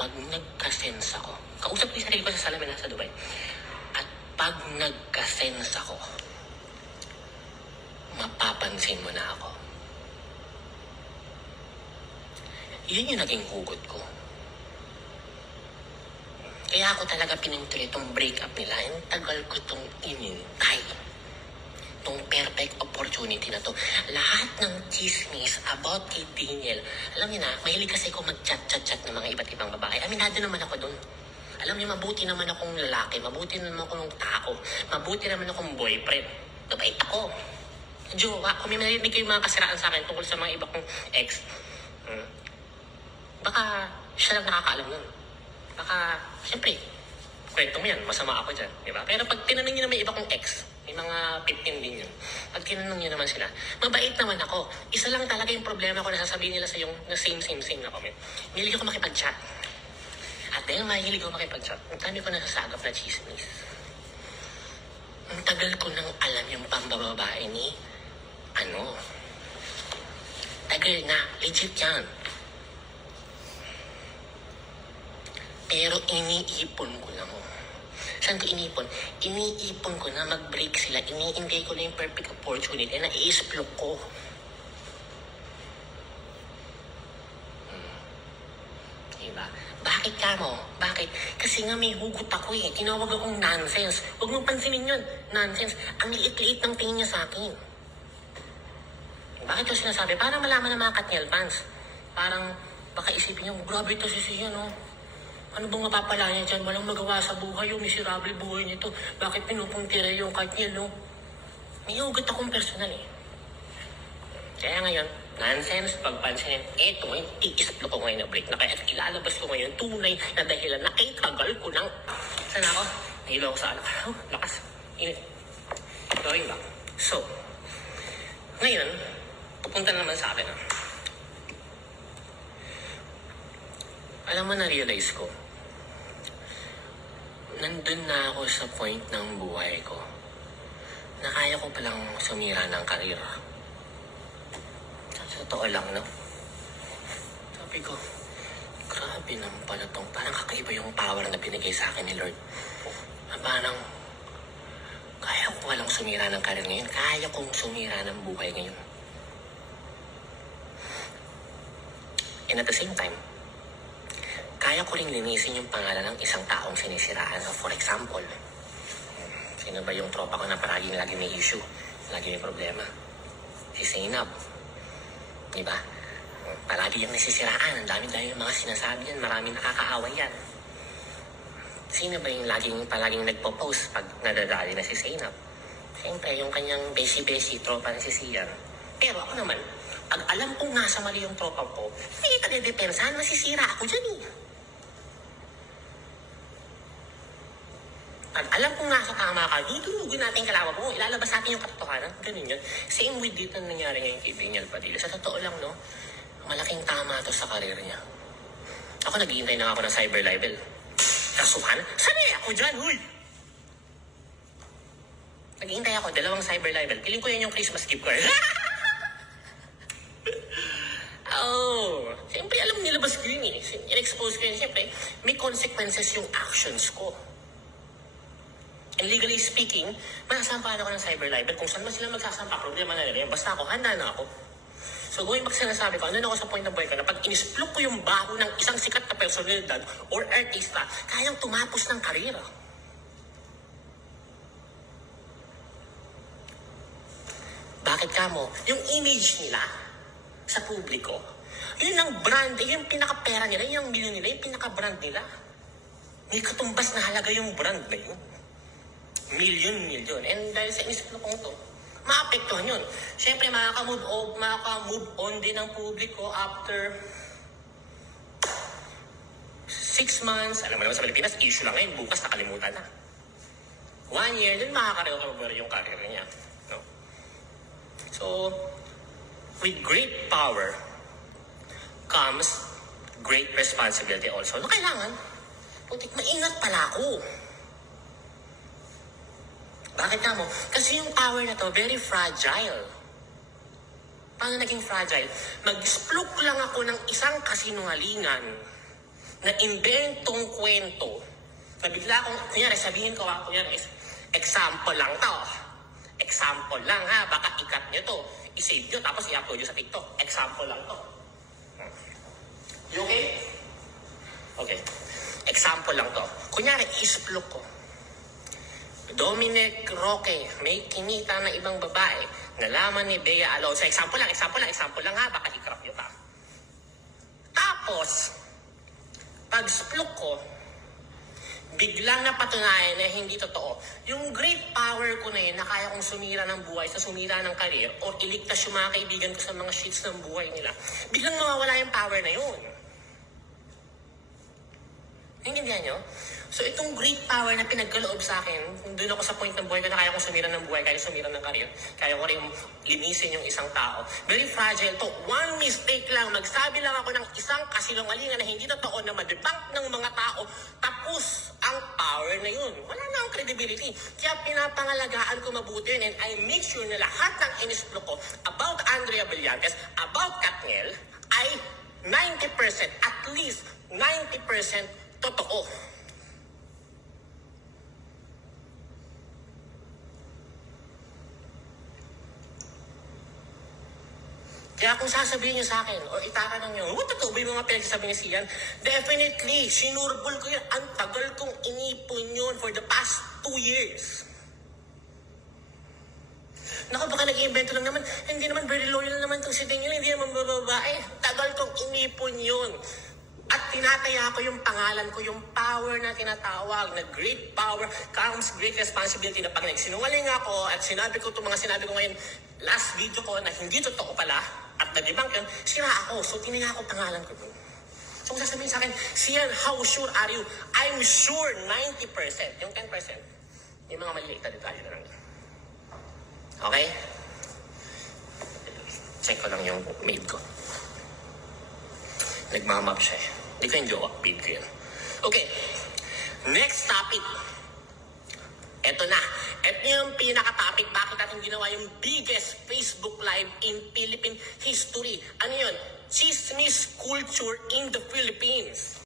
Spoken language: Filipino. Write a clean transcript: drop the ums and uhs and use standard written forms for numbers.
pag nagka-sense ako, kausap ko yung sarili ko sa salamin sa Dubai, at pag nagka-sense ako, mapapansin mo na ako. Yun yung naging hugot ko. Kaya ako talaga pinagtuloy itong breakup nila. Ang tagal ko itong inintay. Itong perfect opportunity na to. Lahat ng chismis about kay Daniel. Alam niyo na, mahilig kasi ako mag-chat-chat-chat ng mga iba't ibang babae. Aminado naman ako dun. Alam niyo, mabuti naman akong lalaki. Mabuti naman akong tao. Mabuti naman akong boyfriend. Mabait ako. Jowa. Kung may narinig kayo mga kasiraan sa akin tungkol sa mga iba kong ex, baka siya lang nakakaalam nun. Baka, siyempre, kwento mo yan, masama ako dyan, di ba? Pero pag tinanong nyo na may iba kong ex, may mga 15 din yun. Pag tinanong nyo naman sila, mabait naman ako. Isa lang talaga yung problema ko na sasabihin nila sa yung na same na comment. Mahilig ako makipag-chat. At dahil mahilig ako makipag-chat, ang dami ko nasasagap na chismis. Ang tagal ko nang alam yung pambababae ni, tagal na, legit yan. Pero iniipon ko lang. Saan ko iniipon? Iniipon ko na mag-break sila. Iniintay ko na yung perfect opportunity na i-explore ko. Diba? Bakit ka mo? Bakit? Kasi nga may hugot ako eh. Tinawag akong nonsense. Huwag mong pansinin yun. Nonsense. Ang liit-liit ng tingin niya sa akin. Bakit ito sinasabi? Para malaman ng mga Katniel fans. Parang baka isipin niyo, grabe ito si Siya, no? Ano bang mapapala niya dyan? Walang magawa sa buhay, yung miserable buhay nito. Bakit pinupuntira yung Katniel, no? May hugot akong personal eh. Kaya ngayon, nonsense, pagpansinin, eto, i-explore ko ngayon na break na kaya at ilalabas ko ngayon tunay na dahilan na ay tagal ko nang... Saan ako? Nahilo ako sa anak. Oh, lakas. Init. Going back. So, ngayon, pupunta naman sa akin. Alam mo, na-realize ko, nandun na ako sa point ng buhay ko na kaya ko palang sumira ng karir. Sa totoo lang, no? Sabi ko, grabe naman pala tong, parang kakaiba yung power na binigay sa akin ni Lord. Parang, kaya ko palang sumira ng karir ngayon. Kaya kong sumira ng buhay ngayon. And at the same time, kaya ko rin linisin yung pangalan ng isang taong sinisiraan. So, for example, sino ba yung tropa ko na lagi may issue, lagi may problema? Si Zainab. Diba? Palagi yung nasisiraan. Ang dami-dami mga sinasabi yan. Maraming nakakaaway yan. Sino ba yung palaging nagpo-post pag nadadali na si Zainab? Siyempre, yung kanyang besi-besi tropa na si Sian. Pero ako naman, pag alam kong nasa mali yung tropa ko, hindi ka dedepensahan, masisira ako dyan eh. Pag alam kong nasa tama ka, dudulugin natin kalawa mo, ilalabas natin yung katotohanan. Ganun yun. Same with dito nangyari ngayon kay Daniel Padilla. Sa totoo lang, no, malaking tama to sa karir niya. Ako naghihintay na ako ng cyber libel. Kasuhan? Sanay ako dyan, huy! Naghihintay ako, 2 cyber libel. Piling ko yan yung Christmas gift ko. Oh, siyempre alam nilabas ko yun eh. In-expose ko yun. Siyempre, may consequences yung actions ko. And legally speaking, masasampahan ako ng cyber libel. Kung saan man sila magsasampa, problema na nila yun. Basta ako, handa na ako. So going back sinasabi ko, ano na ako sa point ng buhay ko, na pag inisplok ko yung baho ng isang sikat na personalidad or artista, kayang tumapos ng karera. Bakit ka mo? Yung image nila sa publiko, yun ang brand, yung pinaka-pera nila, yung million nila, yung pinaka-brand nila. May katumbas na halaga yung brand na yun. Million. And dahil sa inisplok kong to, maapektuhan yun. Siyempre, makaka-move on din ang publiko after 6 months. Alam mo naman sa Pilipinas, issue lang ngayon. Bukas nakalimutan na. 1 year, dun makaka-recover yung career niya. No? So, with great power comes great responsibility also. No, kailangan, maingat pala ako. Bakit na mo? Kasi yung power na to, very fragile. Paano naging fragile? Mag-explode lang ako ng isang kasinungalingan na inventong kwento na bigla akong, kunyari, sabihin ko kunyari, example lang to. Example lang ha, baka ikat nyo to. I-save nyo, tapos i-upload nyo sa TikTok. Example lang to. You okay? Okay. Example lang to. Kunyari, isplok ko. Dominic Roque, may kinita na ibang babae. Nalaman ni Bea Alonso. Example lang ha, baka i-crop nyo pa. Tapos, pag splok ko, biglang napatunayan na hindi totoo. Yung great power ko na yun, na kaya kong sumira ng buhay, sa sumira ng career, o iligtas yung mga kaibigan ko sa mga shits ng buhay nila, biglang mawawala yung power na yun. Naintindihan nyo? So itong great power na pinagkaloob sa akin, doon ako sa point ng buhay ko na kaya kong sumira ng buhay, kaya sumira ng career, kaya ko rin linisin yung isang tao. Very fragile to. One mistake lang, magsabi lang ako ng isang kasinungalingan na hindi totoo na madebunk ng mga tao, tapos ang power na yun. Wala na akong credibility. Kaya pinapangalagaan ko mabuti yun, and I make sure na lahat ng inisplok ko about Andrea Brillantes, about Katniel, ay 90%, at least 90% totoo. Kaya kung sasabihin niyo sa akin, o itatanong niyo, totoo ba yung mga pinagsasabi ni Sian? Definitely, sinurbol ko yun. Ang tagal kong inipon yun for the past 2 years. Naku, baka nag-iimbento lang naman. Hindi naman very loyal naman itong si Daniel, hindi naman babae. Tagal kong inipon yun. At tinataya ko yung pangalan ko, yung power na tinatawag, na great power comes great responsibility, na pag nagsinungaling ako at sinabi ko itong mga sinabi ko ngayon, last video ko na hindi totoo pala, at na-debunk yun, sira ako. So tinaya ko pangalan ko. So kung sasabihin sa akin, Sian, how sure are you? I'm sure 90%. Yung 10%, yung mga maliliit na detalye na lang. Okay? Check ko lang yung maid ko. Nagmamap siya eh. Hindi ko yung jowa, maid ko yun. Okay. Next topic. Ito na. Ito yung pinaka-topic. Bakit natin ginawa yung biggest Facebook Live in Philippine history? Ano yun? Chismis culture in the Philippines.